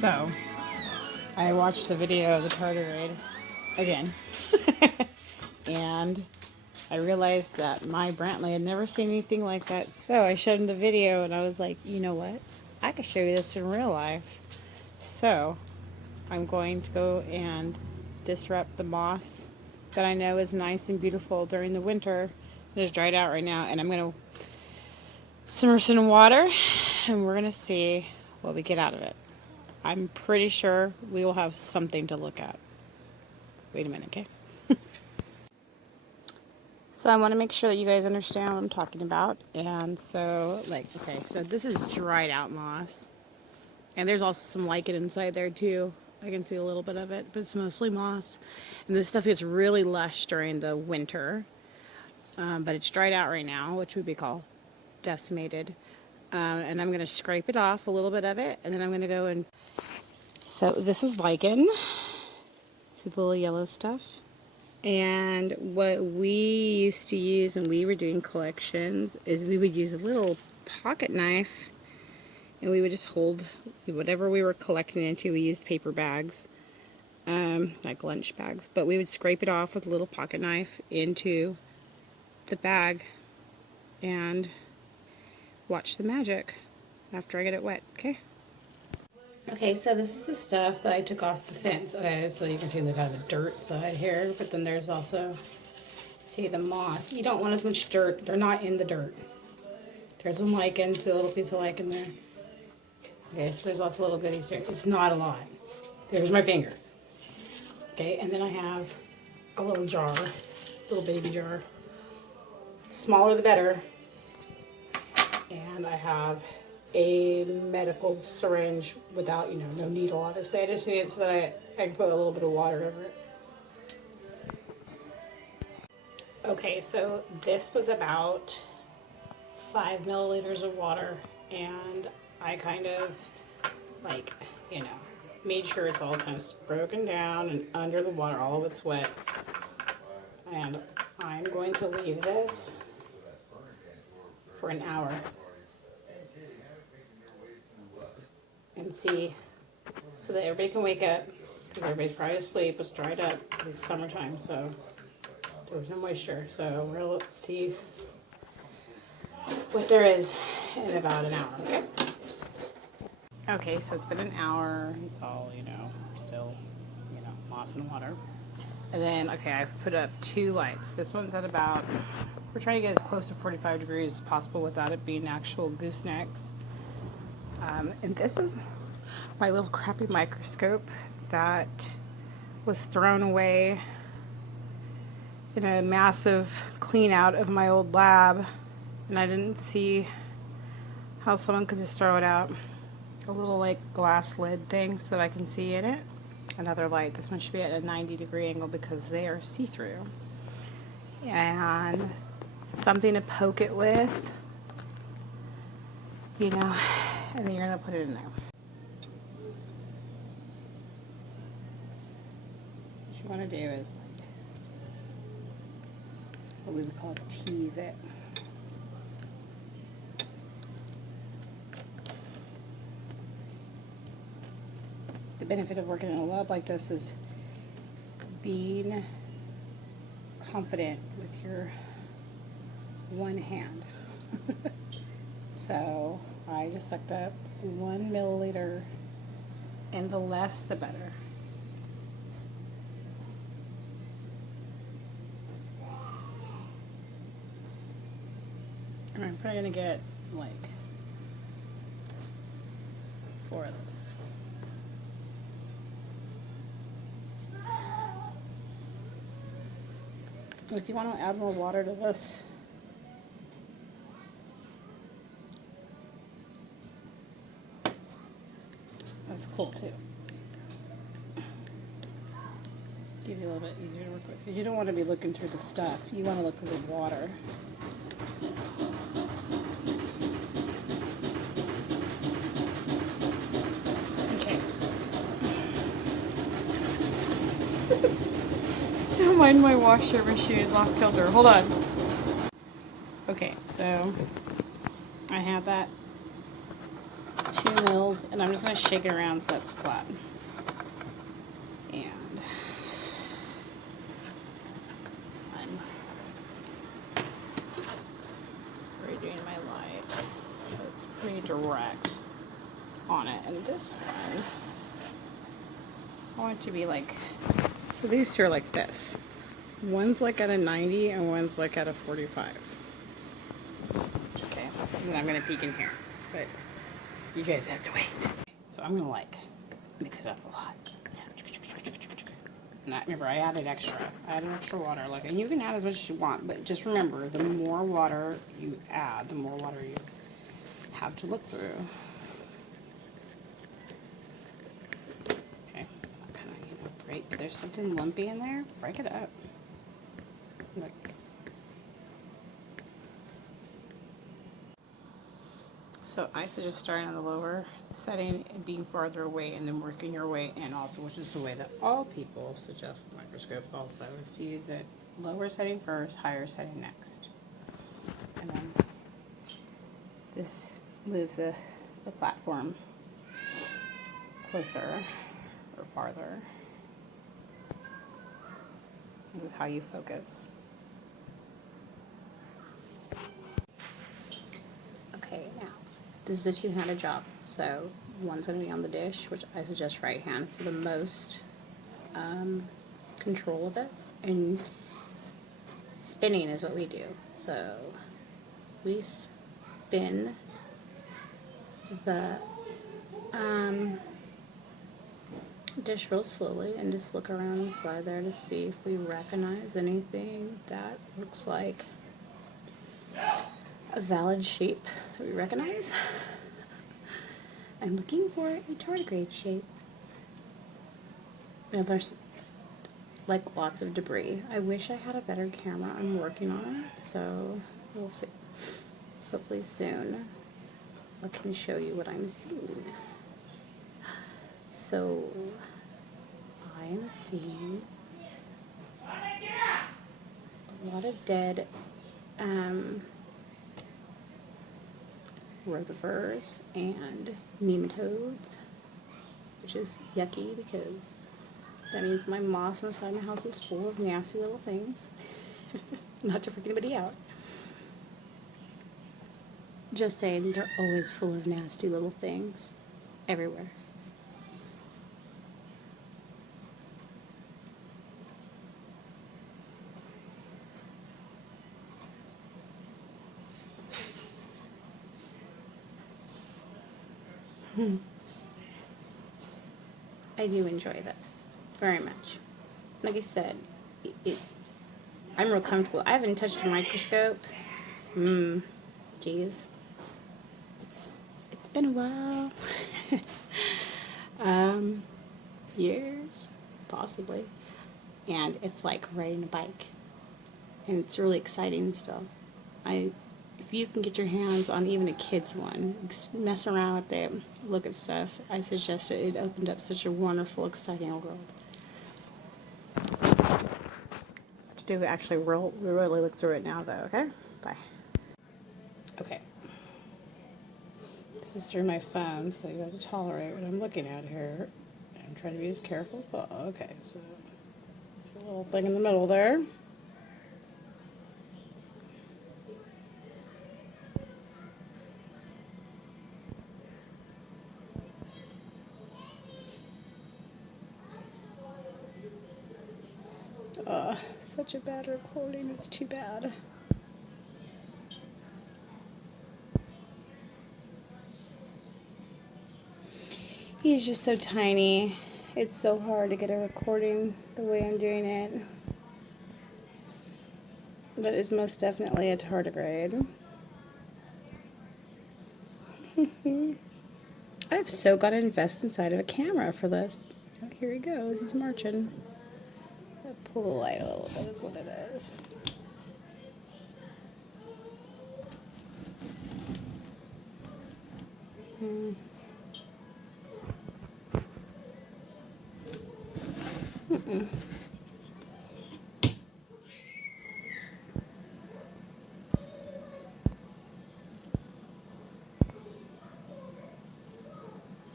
So, I watched the video of the tardigrade again, and I realized that my Brantley had never seen anything like that. So I showed him the video, and I was like, you know what? I could show you this in real life. So I'm going to go and disrupt the moss that I know is nice and beautiful during the winter. It is dried out right now, and I'm going to submerge it in water, and we're going to see what we get out of it. I'm pretty sure we will have something to look at. Wait a minute, okay? So I want to make sure that you guys understand what I'm talking about. And so, okay, so this is dried out moss. And there's also some lichen inside there too. I can see a little bit of it, but it's mostly moss. And this stuff gets really lush during the winter. But it's dried out right now, which would be called decimated. And I'm going to scrape it off, a little bit of it, and then I'm going to go and... So this is lichen. See the little yellow stuff? And what we used to use when we were doing collections is we would use a little pocket knife, and we would just hold whatever we were collecting into. We used paper bags, like lunch bags, but we would scrape it off with a little pocket knife into the bag and watch the magic after I get it wet, okay? Okay, so this is the stuff that I took off the fence. Okay, so you can see the kind of the dirt side here, but then there's also, see, the moss. You don't want as much dirt. They're not in the dirt. There's some lichen, see a little piece of lichen there. Okay, so there's lots of little goodies here. It's not a lot. There's my finger. Okay, and then I have a little jar, little baby jar. Smaller the better. And I have a medical syringe without, no needle, obviously. I just need it so that I can put a little bit of water over it. Okay, so this was about 5 milliliters of water, and I kind of, made sure it's all kind of broken down and under the water, all of it's wet. And I'm going to leave this for an hour and see, so that everybody can wake up, because everybody's probably asleep. It's dried up because it's summertime, so there's no moisture. So we'll see what there is in about an hour, okay? Okay, so it's been an hour. It's all, still, moss and water. And then, okay, I've put up 2 lights. This one's at about, we're trying to get as close to 45 degrees as possible without it being actual goosenecks. And this is my little crappy microscope that was thrown away in a massive clean out of my old lab. And I didn't see how someone could just throw it out. A little glass lid thing so that I can see in it. Another light. This one should be at a 90-degree angle because they are see-through. And something to poke it with, and then you're going to put it in there. What you want to do is, what we would call tease it. The benefit of working in a lab like this is being confident with your one hand. So I just sucked up 1 milliliter, and the less the better. And I'm probably gonna get 4 of those. If you want to add more water to this, that's cool too. Give you a little bit easier to work with, because you don't want to be looking through the stuff. You want to look through the water. Okay. Don't mind my washer machine is off kilter. Hold on. Okay, so I have that 2 mils, and I'm just going to shake it around so that's flat. And I'm redoing my light so it's pretty direct on it. And this one, I want it to be like, so these two are like this. One's like at a 90 and one's like at a 45. Okay, and then I'm going to peek in here, but you guys have to wait. So I'm going to like mix it up a lot. And remember, I added extra water. Like, and you can add as much as you want, but just remember, the more water you add, the more water you have to look through. Okay, kind of, you know, break. If there's something lumpy in there, break it up. Look. So I suggest starting on the lower setting and being farther away and then working your way in also, which is the way that all people suggest with microscopes also, is to use it lower setting first, higher setting next. And then this moves the platform closer or farther. This is how you focus. Okay, now this is a two-handed job. So one's going to be on the dish, which I suggest right hand for the most control of it. And spinning is what we do. So we spin the dish real slowly and just look around inside there to see if we recognize anything that looks like a valid shape that we recognize. I'm looking for a tardigrade shape. Now there's like lots of debris. I wish I had a better camera. I'm working on it, so we'll see. Hopefully soon I can show you what I'm seeing. So I'm seeing a lot of dead rotifers and nematodes, which is yucky because that means my moss inside my house is full of nasty little things. Not to freak anybody out. Just saying, they're always full of nasty little things everywhere. I do enjoy this very much. Like I said, I'm real comfortable. I haven't touched a microscope. Geez. It's been a while. Years, possibly. And it's like riding a bike. And it's really exciting stuff. If you can get your hands on even a kid's one, mess around with it, look at stuff, I suggest it. It opened up such a wonderful, exciting world. To do actually really look through it now, though, okay? Bye. Okay. This is through my phone, so you have to tolerate what I'm looking at here. I'm trying to be as careful as possible. Okay, so it's a little thing in the middle there. Such a bad recording, it's too bad. He's just so tiny. It's so hard to get a recording the way I'm doing it. But it's most definitely a tardigrade. I've so got to invest inside of a camera for this. Oh, here he goes, he's marching. I'll pull the light a little bit is what it is.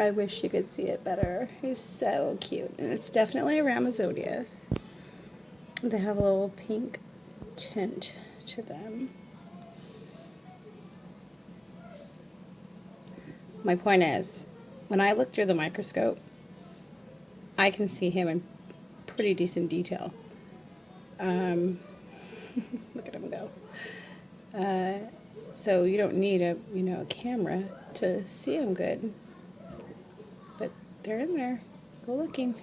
I wish you could see it better. He's so cute. And it's definitely a Ramazodius. They have a little pink tint to them. My point is, when I look through the microscope, I can see him in pretty decent detail. Look at him go. So you don't need a camera to see them good, but they're in there. Go looking.